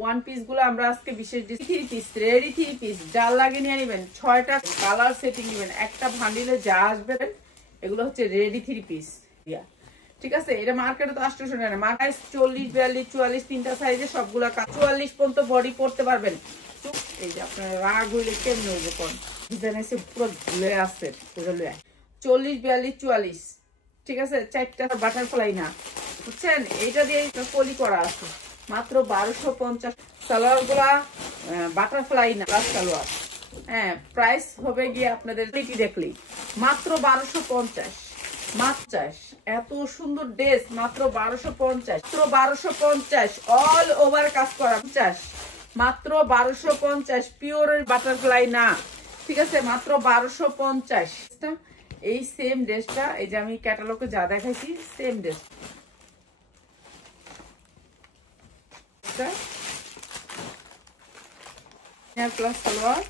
One piece গুলো আমরা আজকে বিশেষ three piece ready three piece জাল লাগিয়ে নিয়ে নেবেন 6টা কালার সেটিং নেবেন একটা ভান্ডিলে যা আসবে এগুলো হচ্ছে রেডি থ্রি পিস ঠিক আছে এটা মার্কেটে তো 800 টাকা না মার্কেট 40 42 44 তিনটা সাইজে সবগুলা 44 পর্যন্ত বডি পড়তে পারবেন এই যে আপনারা রাগ হইলে কেমন হইবে কোন ডিজাইন এসে পুরো ঝুলে আছে পুরো লয়ে 40 42 44 ঠিক আছে চারটা বাটারফ্লাই না বুঝছেন এইটা দিয়ে পলি করা আছে মাত্র 1250 সালোয়ারগুলা বাটারফ্লাই না সালোয়ার হ্যাঁ প্রাইস হবে গিয়ে আপনাদের দেখলেই মাত্র 1250 মাত্র এত সুন্দর ড্রেস মাত্র 1250 মাত্র 1250 অল ওভার কাজ করা 50 মাত্র 1250 পিওরের বাটারফ্লাই না ঠিক আছে মাত্র 1250 এই সেম ড্রেসটা এই যে আমি ক্যাটালগে যা দেখাইছি সেম ড্রেস প্লাস সালোয়ার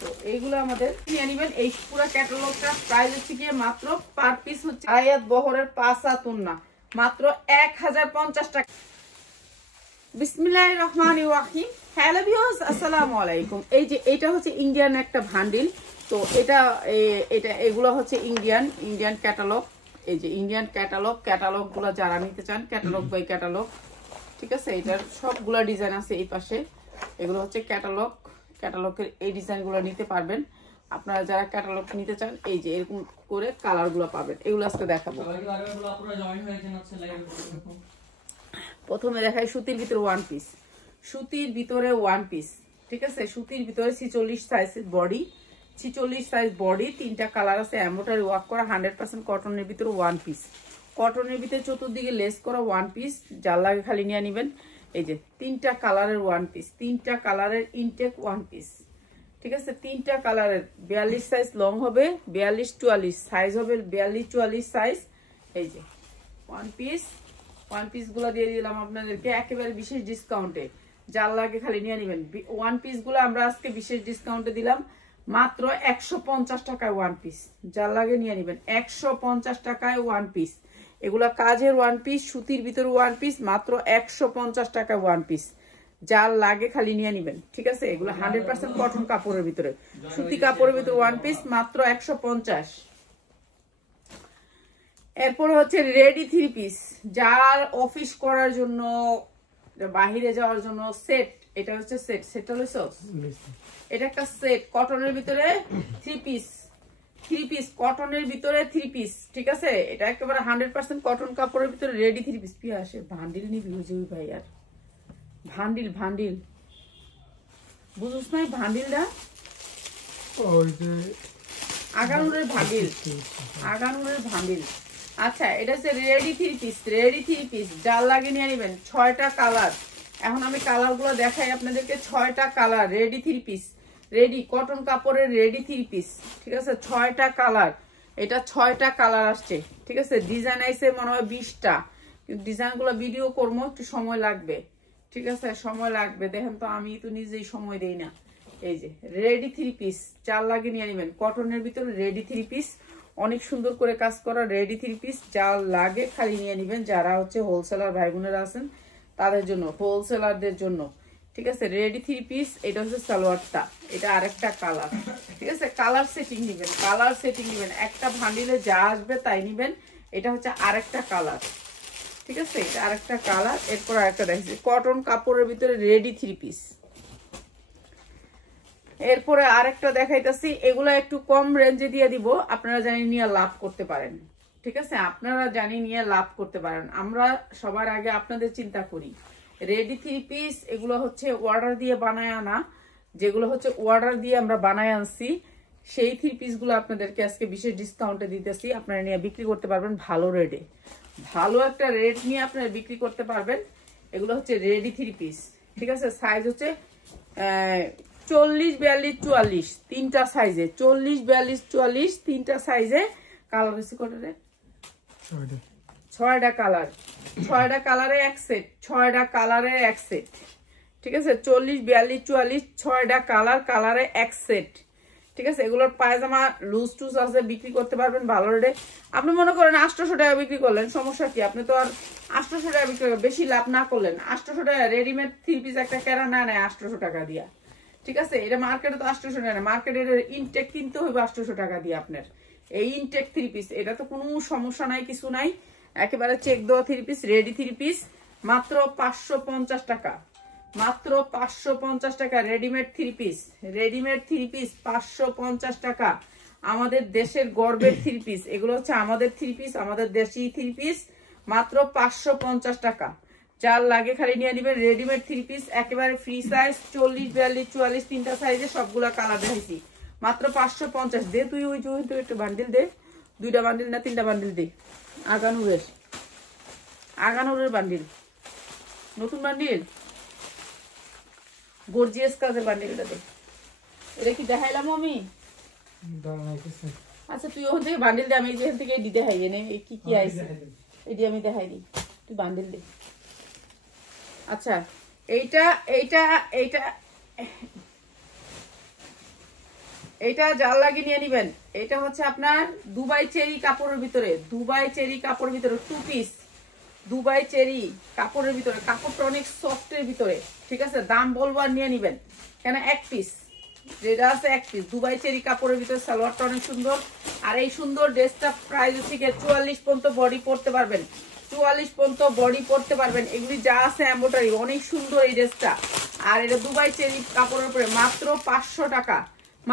তো এইগুলো আমাদের নিয়ে নেবেন এই পুরো ক্যাটালগটা প্রাইস হচ্ছে গিয়ে মাত্র পার পিস হচ্ছে আয়াত বহরের 5 আতুন না মাত্র 1050 টাকা বিসমিল্লাহির রহমানির রহিম হ্যালো ভিউয়ার্স আসসালামু আলাইকুম এই যে এটা হচ্ছে ইন্ডিয়ান একটা ভান্ডিল তো এটা এগুলো হচ্ছে ইন্ডিয়ান ক্যাটালগ এই যে ইন্ডিয়ান ক্যাটালগগুলো যারা নিতে চান ক্যাটালগ বাই ক্যাটালগ ঠিক আছে এটার সবগুলা ডিজাইন আছে এই পাশে এগুলো হচ্ছে ক্যাটালগের এই ডিজাইনগুলো নিতে পারবেন আপনারা যারা ক্যাটালগ নিতে চান এই যে এরকম করে কালারগুলো পাবেন এগুলো আজকে দেখাবো প্রথমে দেখাই সুতির ভিতরে ওয়ান পিস ঠিক আছে সুতির ভিতরে 46 সাইজ বডি 46 সাইজ বডি তিনটা কালার আছে এমব্রয়ডারি ওয়ার্ক করা 100% কটনের ভিতরে ওয়ান পিস কটনের ভিতরে চতুর্দিকে লেস করা ওয়ান পিস যার লাগে খালি নিয়ে নেবেন এই যে তিনটা কালারের ওয়ান পিস তিনটা কালারের ইনটেক ওয়ান পিস ঠিক আছে তিনটা কালারের 42 সাইজ লং হবে 42 44 সাইজ হবে 42 44 সাইজ এই যে ওয়ান পিস গুলা দিয়ে দিলাম আপনাদেরকে একেবারে বিশেষ ডিসকাউন্টে যার লাগে খালি নিয়ে নেবেন ওয়ান পিস গুলো আমরা আজকে বিশেষ ডিসকাউন্টে দিলাম মাত্র 150 টাকায় ওয়ান পিস যার লাগে নিয়ে নেবেন 150 টাকায় ওয়ান পিস এগুলা কাজের ওয়ান পিস সুতির ভিতরে ওয়ান পিস মাত্র 150 টাকা ওয়ান পিস যার লাগে খালি নিয়ে নেবেন ঠিক আছে এগুলো 100% কটন কাপড়ের ভিতরে সুতি কাপড়ের ভিতরে ওয়ান পিস মাত্র 150 এরপর হচ্ছে রেডি থ্রি পিস যার অফিস করার জন্য বাহিরে যাওয়ার জন্য সেট এটা হচ্ছে সেটটা হলো এটা একটা সেট কটনের ভিতরে থ্রি পিস কটনের ভিতরে থ্রি পিস ঠিক আছে এটা একেবারে 100% কটন কাপড়ের ভিতরে রেডি থ্রি পিস কি আসে ভান্ডিল নিবি বুঝবি ভাই আর ভান্ডিল বুঝছ না ভান্ডিলটা ওই যে আগানুরের ভান্ডিল আচ্ছা এটা হচ্ছে রেডি থ্রি পিস যার লাগে নিয়ে নেবেন 6টা কালার এখন আমি কালারগুলো দেখাই আপনাদেরকে 6টা colour ready three piece ready cotton কাপড়ের রেডি থ্রি পিস ঠিক আছে 6টা কালার এটা 6টা কালার আসছে ঠিক আছে ডিজাইন আইছে মনে হয় 20টা কিন্তু ডিজাইনগুলো ভিডিও করবো একটু সময় লাগবে ঠিক আছে সময় লাগবে দেখেন তো আমি তো নিজেই সময় দেই না এই যে রেডি থ্রি পিস চার লাগে নিয়ে নেবেন কটনের ভিতরে রেডি থ্রি পিস অনেক সুন্দর করে কাজ করা রেডি থ্রি পিস যা লাগে খালি নিয়ে নেবেন যারা হচ্ছে হোলসেলার ভাই বোনেরা আছেন তাদের জন্য হোলসেলারদের জন্য ঠিক আছে রেডি থ্রি পিস এটা হচ্ছে সালোয়ারটা এটা আরেকটা কালার ঠিক আছে কালার সেটিং নেবেন একটা ভান্ডিলে যা আসবে তাই নেবেন এটা হচ্ছে আরেকটা কালার ঠিক আছে এটা আরেকটা কালার এরপর আরেকটা দেখছি কটন কাপড়ের ভিতরে রেডি থ্রি পিস এরপরে আরেকটা দেখাইতেছি এগুলো একটু কম রেঞ্জে দিয়ে দিব আপনারা জানি নিয়ে লাভ করতে পারেন ঠিক আছে আপনারা জানি নিয়ে লাভ করতে পারেন আমরা সবার আগে আপনাদের চিন্তা করি রেডি থ্রি পিস এগুলো হচ্ছে অর্ডার দিয়ে বানায় আনা যেগুলো হচ্ছে অর্ডার দিয়ে আমরা বানায় আনছি সেই থ্রি পিসগুলো আপনাদেরকে আজকে বিশেষ ডিসকাউন্টে দিতেছি আপনারা নিয়ে বিক্রি করতে পারবেন ভালো রেটে ভালো একটা রেট নিয়ে আপনারা বিক্রি করতে পারবেন এগুলো হচ্ছে রেডি থ্রি পিস ঠিক আছে সাইজ হচ্ছে 40 42 44 তিনটা সাইজে 40 42 44 তিনটা সাইজে কালার হচ্ছে কোনটা 6টা কালারে এক সেট 6টা কালারে এক সেট ঠিক আছে 40 42 44 6টা কালারে এক সেট ঠিক আছে, এগুলোর পায়জামা লুজ টুজ আছে, বিক্রি করতে পারবেন ভালো রেটে। আপনি মনে করেন 800 টাকা বিক্রি করলেন, সমস্যা কি? আপনি তো আর 800 টাকা বিক্রি করেন, বেশি লাভ না করলেন। 800 টাকা রেডিমেড 3 পিস একটা কেনা না নেয় 800 টাকা দিয়া, ঠিক আছে। এটা মার্কেটে তো 800 টাকা না, মার্কেটে ইনটেক কিনতে হইবে 800 টাকা দিয়ে আপনার। এই ইনটেক 3 পিস, এটা তো কোনো সমস্যা নাই, কিছু নাই, একেবারে চেক দেওয়া 3 পিস, রেডি 3 পিস, মাত্র 550 টাকা, মাত্র 550 টাকা। রেডিমেড 3 পিস, রেডিমেড 3 পিস 550 টাকা। আমাদের দেশের গর্বের 3 পিস, এগুলো হচ্ছে আমাদের 3 পিস, আমাদের দেশি 3 পিস, মাত্র 550 টাকা। যার লাগে খালি নিয়ে নেবেন। রেডিমেড 3 পিস একেবারে ফ্রি সাইজ, 40, 42, 44 তিনটা সাইজে সবগুলা কালার দেখাইছি, মাত্র 550। দে তুই ওই তুই একটু বান্ডিল দে, 2টা বান্ডিল না 3টা বান্ডিল দে। আগানুরের বান্ডিল, নতুন বান্ডিল, গর্জিয়াস কাজের বান্ডিলটা দে। এটা কি দেখাইলাম আমি? আচ্ছা তুই ওখান থেকে বান্ডিল দে, আমি যেখান থেকে এডি দেখাই, এনে কি কি আইছে এডি আমি দেখাই দিই, তুই বান্ডিল দে। আচ্ছা এইটা এইটা এইটা এইটা যার লাগে নিয়ে নিবেন। এটা হচ্ছে আপনার দুবাই চেরি কাপড়ের ভিতরে, দুবাই চেরি কাপড়ের ভিতরে 2 পিস, দুবাই চেরি কাপড়ের ভিতরে, কাপড়টা অনেক সফটের ভিতরে, ঠিক আছে। দাম বলবো আর নিয়ে নিবেন, কেন 1 পিস যেটা আছে 1 পিস দুবাই চেরি কাপড়ের ভিতরে। সালোয়ারটা অনেক সুন্দর, আর এই সুন্দর ড্রেসটা প্রাইস হচ্ছে 44 পর্যন্ত বডি পরতে পারবেন, 44 পর্যন্ত বডি পরতে পারবেন। এগুলি যা আছে এমব্রয়ডারি, অনেক সুন্দর এই ড্রেসটা। আর এটা দুবাই চেরি কাপড়ের উপরে, মাত্র 500 টাকা,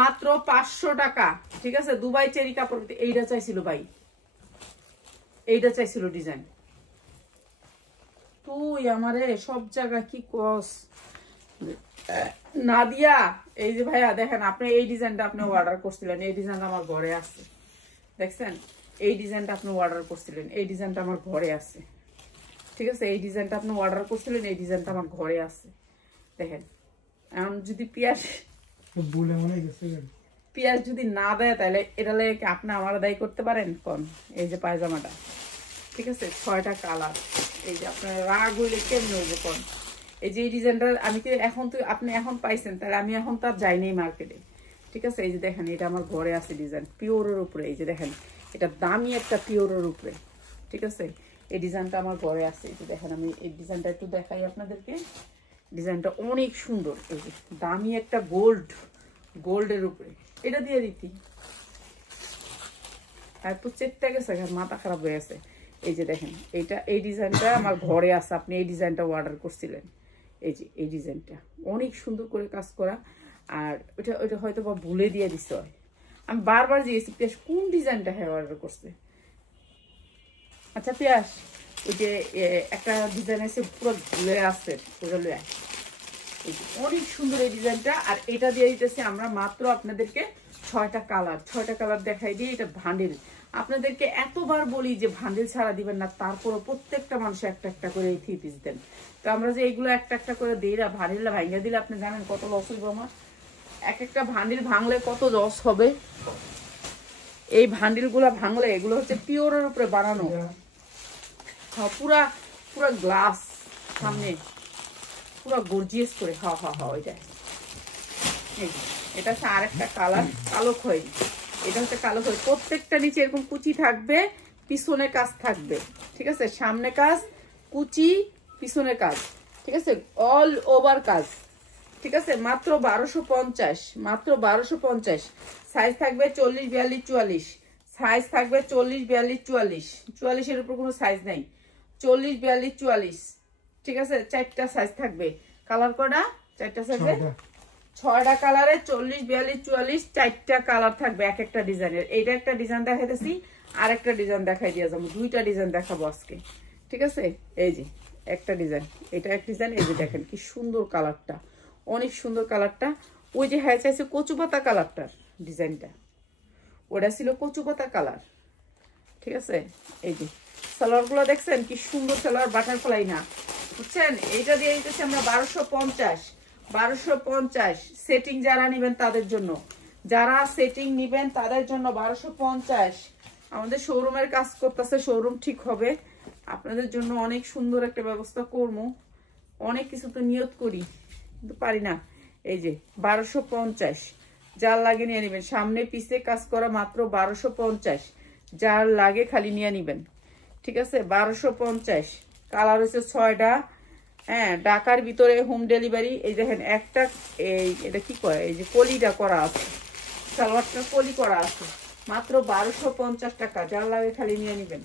মাত্র 500 টাকা, ঠিক আছে। দুবাই চেরি কাপড়, এইটা চাইছিল ভাই, এইটা চাইছিল ডিজাইন। তুই আমারে সব জায়গা কি কস নাদিয়া। এই যে ভাইয়া দেখেন, আপনি এই ডিজাইনটা আপনি অর্ডার করছিলেন, এই ডিজাইনটা আমার ঘরে আছে, দেখছেন? এই ডিজাইনটা আপনি অর্ডার করছিলেন, এই ডিজাইনটা আমার ঘরে আছে, ঠিক আছে। এই ডিজাইনটা আপনি অর্ডার করছিলেন, এই ডিজাইনটা আমার ঘরে আছে, দেখেন। এখন যদি পিয়াজ যদি না দেয়, তাহলে এটা লাগে আপনি আমার দায়ী করতে পারেন কোন? এই যে পায়জামাটা, ঠিক আছে, 6টা কালার, এই যে আপনার রাগ হইলে কেমন হইবে কোন? এই যে এই ডিজাইনটা আমি কি এখন তো আপনি এখন পাইছেন, তাহলে আমি এখন তার যাইনি মার্কেটে, ঠিক আছে। এই যে দেখেন, এটা আমার ঘরে আছে ডিজাইন, পিওরের উপরে, এই যে দেখেন, এটা দামি একটা পিওরের উপরে, ঠিক আছে। এই ডিজাইনটা আমার ঘরে আছে, এই যে দেখেন, আমি এই ডিজাইনটা একটু দেখাই আপনাদেরকে। ডিজাইনটা অনেক সুন্দর, এই যে দামি একটা গোল্ডের উপরে, এটা দিয়ে দিতি আর তো চেকটা গেছে, মাথা খারাপ হয়ে গেছে। এই যে দেখেন, এইটা এই ডিজাইনটা আমার ঘরে আছে, আপনি এই ডিজাইনটা অর্ডার করছিলেন, এই যে এই ডিজাইনটা অনেক সুন্দর করে কাজ করা। আর ওইটা হয়তো বা ভুলে দিয়ে দিছে, আমি বারবার দিয়েছি পিয়াস কোন ডিজাইনটা হ্যাঁ অর্ডার করছে। আচ্ছা পিয়াস, ওই যে একটা ডিজাইন আছে পুরো ভুলে আসছে, ওটা লয়ে অনেক সুন্দর এই ডিজাইনটা। আর এটা দিয়ে দিতেছি আমরা মাত্র আপনাদেরকে 6টা কালার দেখাই দিয়ে। এটা ভান্ডিল, আপনাদেরকে এতবার বলি যে ভান্ডিল ছাড়া দিবেন না, তারপরও প্রত্যেকটা মানুষ একটা একটা করে এই 3 পিস দেন। তো আমরা যে এইগুলো একটা একটা করে দিই না, ভান্ডিলটা ভাঙিয়ে দিলে আপনি জানেন কত লস হইব আমার। এক একটা ভান্ডিল ভাঙলে কত লস হবে। এই ভান্ডিলগুলো ভাঙলে, এগুলো হচ্ছে পিওরের উপরে বানানো, হ্যাঁ পুরা পুরা গ্লাস সামনে পুরো গর্জিয়াস করে, ওইটা। এটা হচ্ছে আরেকটা কালার, কালো খয়েরি, এটা হচ্ছে কালো খয়েরি। প্রত্যেকটা নিচে এরকম কুচি থাকবে, পিছনে কাজ থাকবে, ঠিক আছে। সামনে কাজ কুচি, পিছনে কাজ, ঠিক আছে, অল ওভার কাজ, ঠিক আছে। মাত্র 1250, মাত্র 1250। সাইজ থাকবে 40, 42, 44, সাইজ থাকবে 40, 42, 44, 44-এর উপর কোনো সাইজ নাই, 40, 42, 44, ঠিক আছে। 4টা সাইজ থাকবে, কালার কটা? 4টা সাইজে 6টা কালারে 40, 42, 44 4টা কালার থাকবে এক একটা ডিজাইনের। এইটা একটা ডিজাইন দেখাইতেছি, আর একটা ডিজাইন দেখাই দিয়ে যাবো, 2টা ডিজাইন দেখাবো আজকে, ঠিক আছে। এই যে একটা ডিজাইন, এটা এক ডিজাইন, এই যে দেখেন কি সুন্দর কালারটা, অনেক সুন্দর কালারটা। ওই যে হ্যাঁ চাইছে কচু পাতা কালারটার ডিজাইনটা, ওটা ছিল কচু পাতা কালার, ঠিক আছে। এই যে সালোয়ার গুলো দেখছেন কি সুন্দর সালোয়ার, বাটারফ্লাই না, বুঝছেন। এইটা দিয়ে দিতেছি আমরা 1250, 1250। সেটিং যারা নিবেন তাদের জন্য, যারা সেটিং নিবেন তাদের জন্য 1250। আমাদের শোরুমের কাজ করতেছে, শোরুম ঠিক হবে, আপনাদের জন্য অনেক সুন্দর একটা ব্যবস্থা করবো। অনেক কিছু তো নিয়ত করি কিন্তু পারি না। এই যে 1250, যার লাগে নিয়ে নেবেন। সামনে পিছে কাজ করা মাত্র 1250, যার লাগে খালি নিয়ে নেবেন। ঠিক আছে, 1250। কালার হচ্ছে 6টা। হ্যাঁ, ঢাকার ভিতরে হোম ডেলিভারি। এই দেখেন একটা, এটা কি করে, এই যে কলিটা করা আছে, সালোয়ারটা কলি করা আছে, মাত্র 1250 টাকা, যার লাগে খালি নিয়ে নেবেন।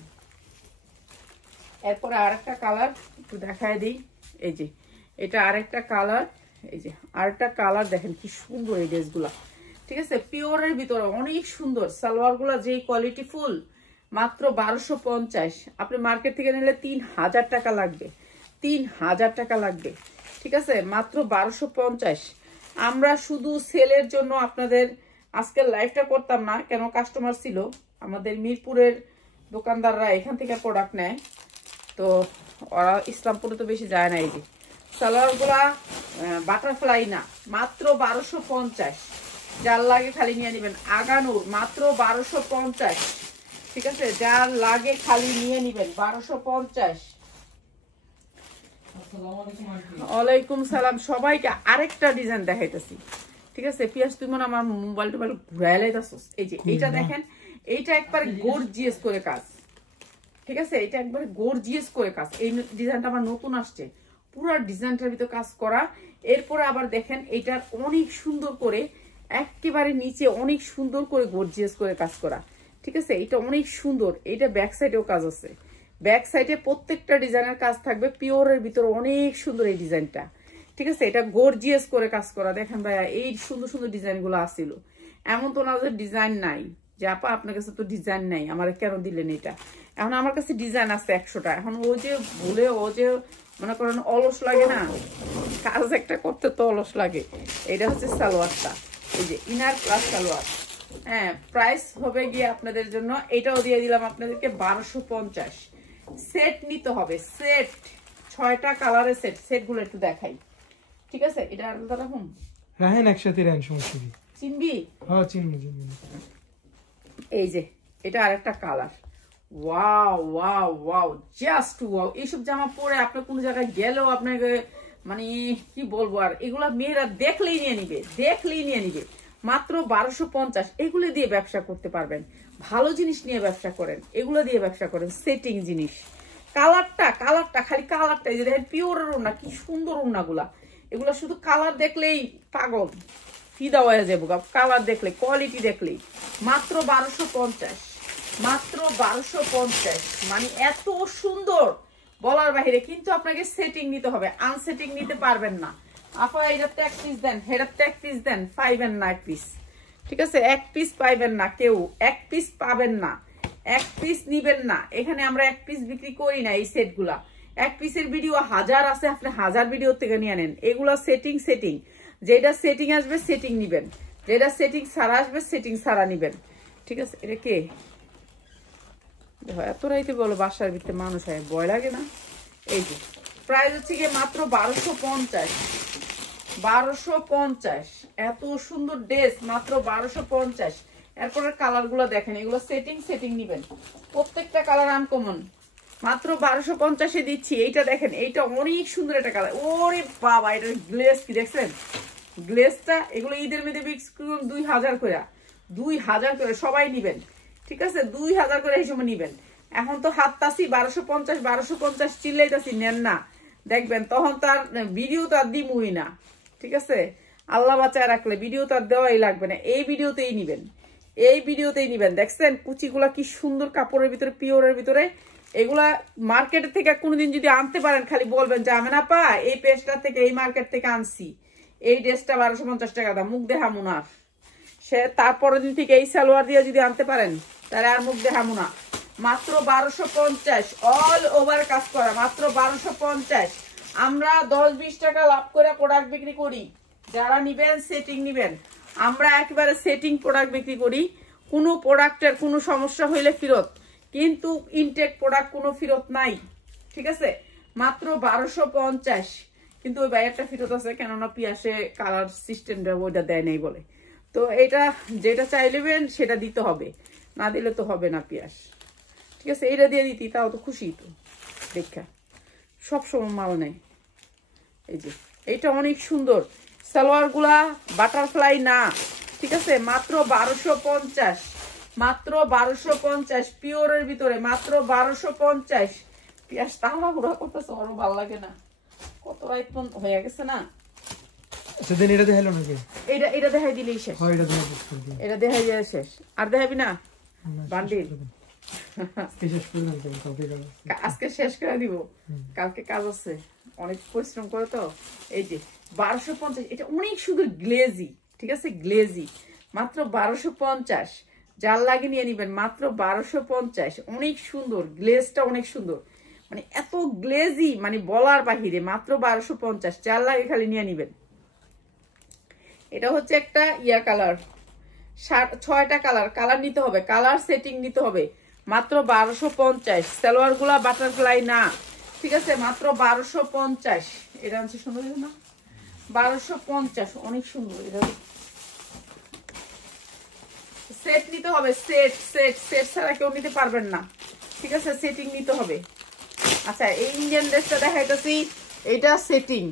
এরপরে আরেকটা কালার একটু দেখায় দিই। এই যে এটা আরেকটা কালার, এই যে আরেকটা কালার দেখেন কি সুন্দর এই ড্রেসগুলা। ঠিক আছে, পিওরের ভিতরে অনেক সুন্দর সালোয়ারগুলা, যেই কোয়ালিটি ফুল, মাত্র 1250। আপনি মার্কেট থেকে নিলে 3000 টাকা লাগবে, 3000 টাকা লাগবে। ঠিক আছে, মাত্র 1250। আমরা শুধু সেলের জন্য আপনাদের আজকের লাইভটা করতাম না, কেন কাস্টমার ছিল আমাদের মিরপুরের দোকানদাররা, এখান থেকে প্রোডাক্ট নেয়, তো ওরা ইসলামপুরে তো বেশি যায় না। এই যে সালোয়ারগুলা বাটারফ্লাই না, মাত্র 1250, যার লাগে খালি নিয়ে নেবেন। আগানুর মাত্র 1250। ঠিক আছে, যার লাগে খালি নিয়ে নেবেন, 1250। ওয়ালাইকুম সালাম সবাইকে। আরেকটা ডিজাইন দেখাইতেছি। ঠিক আছে, পিয়াস তুই মনে আমার মোবাইল টোবাইল ঘুরাই লাইতাছস। এই যে এইটা দেখেন, এইটা একবার গর্জিয়াস করে কাজ। ঠিক আছে, এটা একবারে গর্জিয়াস করে কাজ। এই ডিজাইনটা আমার নতুন আসছে, পুরো ডিজাইনটার ভিতরে কাজ করা। এরপরে আবার দেখেন এইটার অনেক সুন্দর করে একেবারে নিচে অনেক সুন্দর করে গর্জিয়াস করে কাজ করা। ঠিক আছে, এটা অনেক সুন্দর। এইটা ব্যাক সাইডেও কাজ আছে, ব্যাক সাইডে প্রত্যেকটা ডিজাইনের কাজ থাকবে পিওরের ভিতরে, অনেক সুন্দর এই ডিজাইনটা। ঠিক আছে, এটা গর্জিয়াস করে কাজ করা। দেখেন ভাইয়া, এই সুন্দর সুন্দর ডিজাইনগুলো আসছিল, এমন তো না যে ডিজাইন নাই, যে আপা আপনার কাছে তো ডিজাইন নাই, আমার কেন দিলেন এটা। এখন আমার কাছে ডিজাইন আছে 100টা। এখন ও যে ভুলে, ও যে মনে করেন অলস লাগে না, কাজ একটা করতে তো অলস লাগে। এটা হচ্ছে সালোয়ারটা, এই যে ইনার প্লাস সালোয়ার। হ্যাঁ, প্রাইস হবে গিয়ে আপনাদের জন্য, এটাও দিয়ে দিলাম আপনাদেরকে 1250। সেট নিতে হবে, সেট 6টা কালারের সেট। সেটগুলো একটু দেখাই। ঠিক আছে, এটা আলাদা রাখুন, রাহেন একসাথে রাহেন, সমস্যা নেই। চিনবি? হ্যাঁ চিনবো। এই যে এটা আরেকটা colour. Wow wow wow, just wow. এইসব জামা পরে আপনি কোনো জায়গায় গেলেও আপনাকে মানে কি বলবো, আর এগুলা মেয়েরা দেখলেই নিয়ে নিবে, দেখলেই নিয়ে নিবে। মাত্র 1250। এগুলো দিয়ে ব্যবসা করতে পারবেন, ভালো জিনিস নিয়ে ব্যবসা করেন, এগুলো দিয়ে ব্যবসা করেন, সেটিং জিনিস। কালারটা খালি কালারটা, এই যে দেখেন পিওরের ওড়না, কি সুন্দর ওড়নাগুলা। এগুলা শুধু কালার দেখলেই পাগল, ফিদা হয়ে যাবো কালার দেখলে, কোয়ালিটি দেখলেই। মাত্র 1250, মাত্র 1250। মানে এত সুন্দর বলার বাহিরে, কিন্তু আপনাকে সেটিং নিতে হবে, আনসেটিং নিতে পারবেন না। আপা এটাতে 1 পিস দেন, হেটাতে 1 পিস দেন, পাইবেন না 1 পিস। ঠিক আছে, 1 পিস পাইবেন না, কেউ 1 পিস পাবেন না, 1 পিস নিবেন না। এখানে আমরা 1 পিস বিক্রি করি না। এই সেটগুলা 1 পিসের ভিডিও 1000 আছে, আপনি 1000 ভিডিও থেকে নিয়ে নেন। এগুলা সেটিং, যেটা সেটিং আসবে সেটিং নিবেন, যেটা সেটিং ছাড়া আসবে সেটিং ছাড়া নিবেন। ঠিক আছে, এটা কে এত রাইতে বলো, বাসার ভিতরে মানুষ হয়, ভয় লাগে না? এই যে প্রাইস হচ্ছে গিয়ে মাত্র 1250, 1250। এত সুন্দর ড্রেস মাত্র 1250। এরপরে কালার গুলো দেখেন, এগুলো সেটিং নিবেন, প্রত্যেকটা কালার আনকমন। মাত্র 1250-এ দিচ্ছি। এইটা দেখেন, এইটা অনেক সুন্দর একটা কালার। ওরে বাবা, এটা গ্লেজ কি দেখছেন, গ্লেজটা। এগুলো ঈদের মেয়েদের 2000 করে, 2000 করে সবাই নিবেন। ঠিক আছে, 2000 করে হিসেবে নিবেন। এখন তো হাততাছি 1250 চিল্লাইতাছি, নেন না, দেখবেন তখন তার ভিডিও তো আর দিমুই না। ঠিক আছে, আল্লাহ বাঁচায় রাখলে ভিডিও তো আর দেওয়াই লাগবে না, এই ভিডিওতেই নিবেন, এই ভিডিওতেই নিবেন। দেখছেন কুচিগুলা কি সুন্দর, কাপড়ের ভিতরে, পিওরের ভিতরে। এগুলা মার্কেট থেকে কোনোদিন যদি আনতে পারেন, খালি বলবেন যে আমি না পা এই পেজটা থেকে, এই মার্কেট থেকে আনছি, এই ড্রেসটা 1250 টাকা দাম, মুখ দেখামু না। সে তারপরের দিন থেকে এই সালোয়ার দিয়ে যদি আনতে পারেন, তাহলে আর মুখ দেখামু না। মাত্র 1250, অল ওভার কাজ করা, মাত্র 1250। আমরা 10-20 টাকা লাভ করে প্রোডাক্ট বিক্রি করি। যারা নিবেন সেটিং নিবেন, আমরা একেবারে সেটিং প্রোডাক্ট বিক্রি করি। কোনো প্রোডাক্টের কোনো সমস্যা হইলে ফেরত, কিন্তু ইনটেক প্রোডাক্ট কোনো ফেরত নাই। ঠিক আছে, মাত্র 1250। কিন্তু ওই বাইরেটা ফেরত আছে, কেননা পিয়াসে কালার সিস্টেমটা ওইটা দেয় নাই বলে। তো এটা যেটা চাইলেবেন সেটা দিতে হবে, না দিলে তো হবে না পিয়াস। ঠিক আছে, এটা দিয়ে দিতি তাও তো খুশি তো, দেখা সবসময় মাল নেই। এই যে এইটা অনেক সুন্দর, সালোয়ার গুলা বাটারফ্লাই না, ঠিক আছে মাত্র 1250, মাত্র 1250 পিওরের ভিতরে, মাত্র 1250। পিয়াস তাড়াহুড়া করতেছে, আরো ভালো লাগে না, কত রাত হয়ে গেছে না। সেদিন এটা দেখাইলো নাকি? এটা দেখাই দিলেই শেষ। হয় এটা দেখাই দিয়ে শেষ, আর দেখাবি না বান্ডিল? আজকে শেষ করে দিব, কালকে কাজ আছে, অনেক পরিশ্রম করে তো। এই যে 1250, এটা অনেক সুন্দর গ্লেজি, ঠিক আছে গ্লেজি, মাত্র 1250। যার লাগে নিয়ে নিবেন মাত্র 1250, অনেক সুন্দর গ্লেজটা, অনেক সুন্দর, মানে এত গ্লেজি মানে বলার বাহিরে, মাত্র 1250। যার লাগে খালি নিয়ে নিবেন। এটা হচ্ছে একটা ইয়া কালার, 6টা কালার নিতে হবে, কালার সেটিং নিতে হবে, মাত্র 1250। সালোয়ার গুলা বাটারফ্লাই না, ঠিক আছে মাত্র 1250। এটা হচ্ছে সুন্দর না, 1250, অনেক সুন্দর। এটা সেট নিতে হবে, সেট সেট সেট ছাড়া কেউ নিতে পারবেন না, ঠিক আছে সেটিং নিতে হবে। আচ্ছা এই ইন্ডিয়ান ড্রেসটা দেখাইতেছি, এটা সেটিং,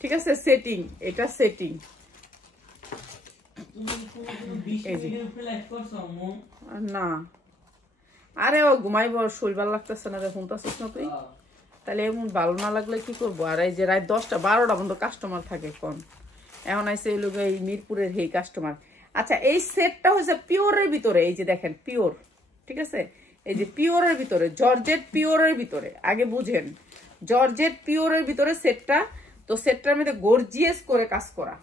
ঠিক আছে সেটিং, এটা সেটিং। না আরে ও ঘুমাইব, শরীর লাগতেছে না, দেখুন তো না তুই, তাহলে এমন ভালো না লাগলে কি করবো? আর এই যে রাত 10টা 12টা পর্যন্ত কাস্টমার থাকে, কোন এখন আইসে এই লোক এই মিরপুরের এই কাস্টমার। আচ্ছা এই সেটটা হচ্ছে পিওরের ভিতরে, এই যে দেখেন পিওর, ঠিক আছে এই যে পিওরের ভিতরে, জর্জেট পিওরের ভিতরে, আগে বুঝেন জর্জেট পিওরের ভিতরে সেটটা। তো সেটটার মধ্যে গর্জিয়াস করে কাজ করা,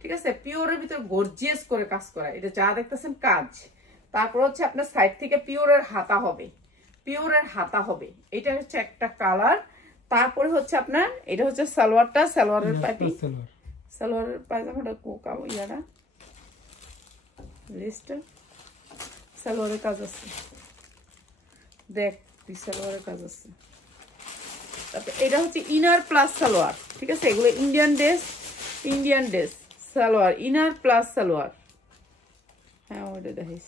ঠিক আছে পিওরের ভিতরে গর্জিয়াস করে কাজ করা, এটা যা দেখতেছেন কাজ। তারপর হচ্ছে আপনার সাইড থেকে পিওরের হাতা হবে, পিওরের হাতা হবে, এটা হচ্ছে একটা কালার। তারপরে হচ্ছে আপনার এটা হচ্ছে সালোয়ারটা, সালোয়ারের পাইপিং, সালোয়ারের পায়জামাটা কোকা ইয়াটা লিস্টটা, সালোয়ারের কাজ আছে, দেখ তুই সালোয়ারের কাজ আছে। তারপর এটা হচ্ছে ইনার প্লাস সালোয়ার, ঠিক আছে এগুলো Indian dress, Indian dress salwar, inner plus salwar. হ্যাঁ ওইটা দেখিস।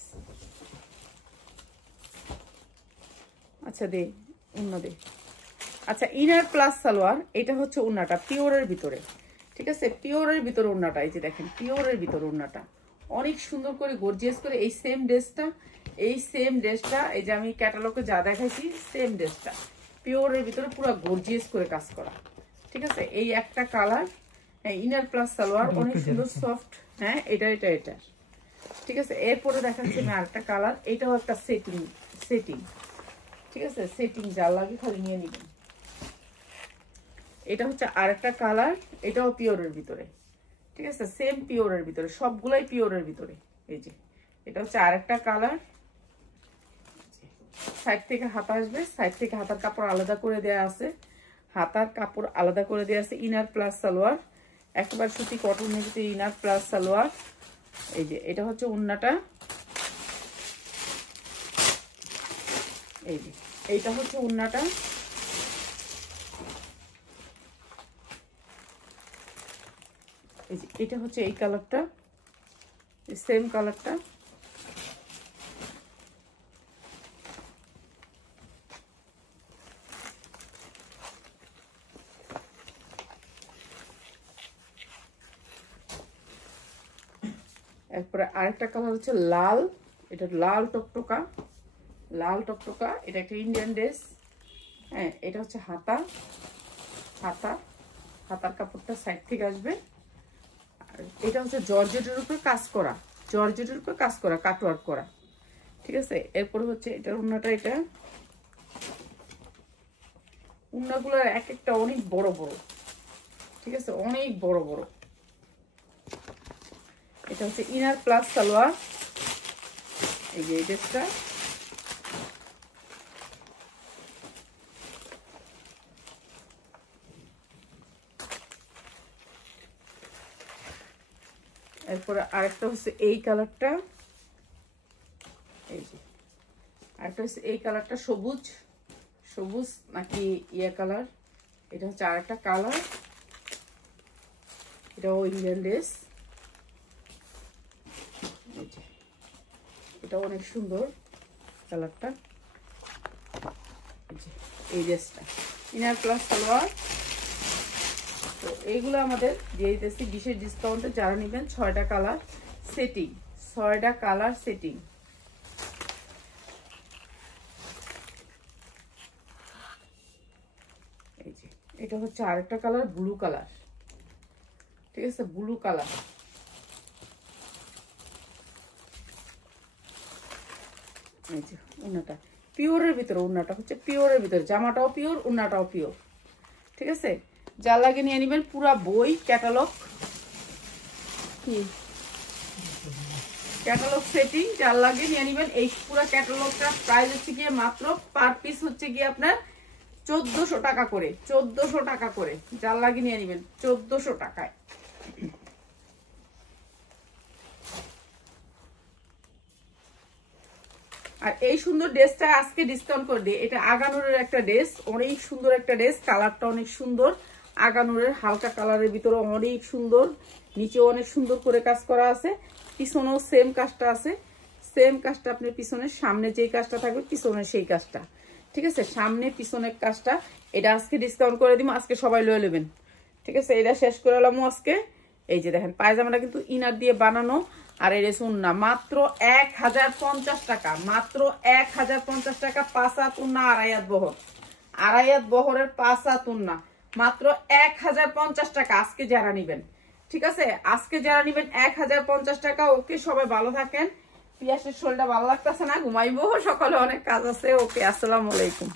আচ্ছা দে উন্না দে। আচ্ছা ইনার প্লাস সালোয়ার, এটা হচ্ছে উন্নাটা পিওরের ভিতরে, ঠিক আছে পিওরের ভিতরে উন্নাটা, এই যে দেখেন পিওরের ভিতরে উন্নাটা অনেক সুন্দর করে গর্জিয়াস করে। এই সেম ড্রেসটা, এই সেম ড্রেসটা এই যে আমি ক্যাটালগে যা দেখাইছি সেম ড্রেসটা পিওরের ভিতরে পুরো গর্জিয়াস করে কাজ করা, ঠিক আছে এই একটা কালার। হ্যাঁ ইনার প্লাস সালোয়ার অনেক সুন্দর সফট, হ্যাঁ এটা এটা এটা, ঠিক আছে। এরপরে দেখাচ্ছি আমি আরেকটা কালার, এটাও একটা সেটিং, সেটিং, ঠিক আছে সেটিং যা লাগে খালি নিয়ে নিবেন। এটা হচ্ছে আরেকটা কালার, এটাও পিওরের ভিতরে, ঠিক আছে সেম পিওরের ভিতরে, সবগুলাই পিওরের ভিতরে। এই যে এটা হচ্ছে আরেকটা কালার, সাইড থেকে হাতা আসবে, সাইড থেকে হাতার কাপড় আলাদা করে দেয়া আছে, হাতার কাপড় আলাদা করে দেয়া আছে। ইনার প্লাস সালোয়ার, একবার সুতি কটনের ভিতরে ইনার প্লাস সালোয়ার। এই যে এটা হচ্ছে উন্নাটা, এই যে এইটা হচ্ছে উন্নাটা, এই যে এটা হচ্ছে এই কালারটা, সেম কালারটা। এরপরে আরেকটা কালার হচ্ছে লাল, এটা লাল টকটকা, লাল টকটকা, এটা একটা ইন্ডিয়ান ড্রেস। হ্যাঁ এটা হচ্ছে হাতা, হাতা, হাতার কাপড়টা সাইড থেকে আসবে। আর এটা হচ্ছে জর্জেটের উপর কাজ করা, জর্জেটের উপর কাজ করা, কাটওয়ার্ক করা, ঠিক আছে। এরপরে হচ্ছে এটার উন্নাটা, এটা উন্নাগুলো এক একটা অনেক বড় বড়, ঠিক আছে অনেক বড় বড়। এটা হচ্ছে ইনার প্লাস সালোয়ার, এই যে এই ড্রেসটা, এরপরে আরেকটা হচ্ছে এই কালারটা, এই যে আরেকটা হচ্ছে এই কালারটা, সবুজ, সবুজ নাকি ইয়া কালার, এটা হচ্ছে আরেকটা কালার, এটাও ইন্ডিয়ান ড্রেস, এটা অনেক সুন্দর কালারটা। এই ড্রেসটা ইনার প্লাস সালোয়ার। তো এইগুলো আমাদের দিয়ে দিতেছি বিশেষ ডিসকাউন্টে, যারা নেবেন 6টা কালার, সেটিং, 6টা কালার সেটিং। এই যে এটা হচ্ছে আরেকটা কালার, ব্লু কালার, ঠিক আছে, ব্লু কালার। এই যে ওন্নাটা পিওরের ভিতরে, ওন্নাটা হচ্ছে পিওরের ভিতরে, জামাটাও পিওর, ওন্নাটাও পিওর, ঠিক আছে। যা লাগে নিয়ে নেবেন, পুরা বই ক্যাটালগ, কি ক্যাটালগ সেটিং, যার লাগে নিয়ে নেবেন। এই পুরো ক্যাটালগটা প্রাইস হচ্ছে গিয়ে মাত্র পার পিস হচ্ছে গিয়ে আপনার 1400 টাকা করে, 1400 টাকা করে, যার লাগে নিয়ে নেবেন 1400 টাকায়। আর এই সুন্দর ড্রেসটা আজকে ডিসকাউন্ট করে দিই। এটা আগানুরের একটা ড্রেস, অনেক সুন্দর একটা ড্রেস, কালারটা অনেক সুন্দর, আগানুরের হালকা কালারের ভিতরে অনেক সুন্দর, নিচেও অনেক সুন্দর করে কাজ করা আছে, পিছনেও সেম কাজটা আছে, সেম কাজটা আপনার পিছনের, সামনে যেই কাজটা থাকবে পিছনে সেই কাজটা, ঠিক আছে, সামনে পিছনের কাজটা। এটা আজকে ডিসকাউন্ট করে দিব, আজকে সবাই লয়ে নেবেন, ঠিক আছে। এটা শেষ করে এলাম আজকে। এই যে দেখেন পায়জামাটা কিন্তু ইনার দিয়ে বানানো, আর এর উন্না মাত্র 1050 টাকা, মাত্র 1050 টাকা, 5 হাত উন্না, 2.5 হাত বহর, 2.5 হাত বহরের 5 হাত উন্না, মাত্র 1050 টাকা আজকে যারা নিবেন, ঠিক আছে, আজকে যারা নিবেন 1050 টাকা। ওকে, সবাই ভালো থাকেন। পিয়াসের শোলটা ভালো লাগতেছে না, ঘুমাইবো, সকালে অনেক কাজ আছে। ওকে, আসসালামু আলাইকুম।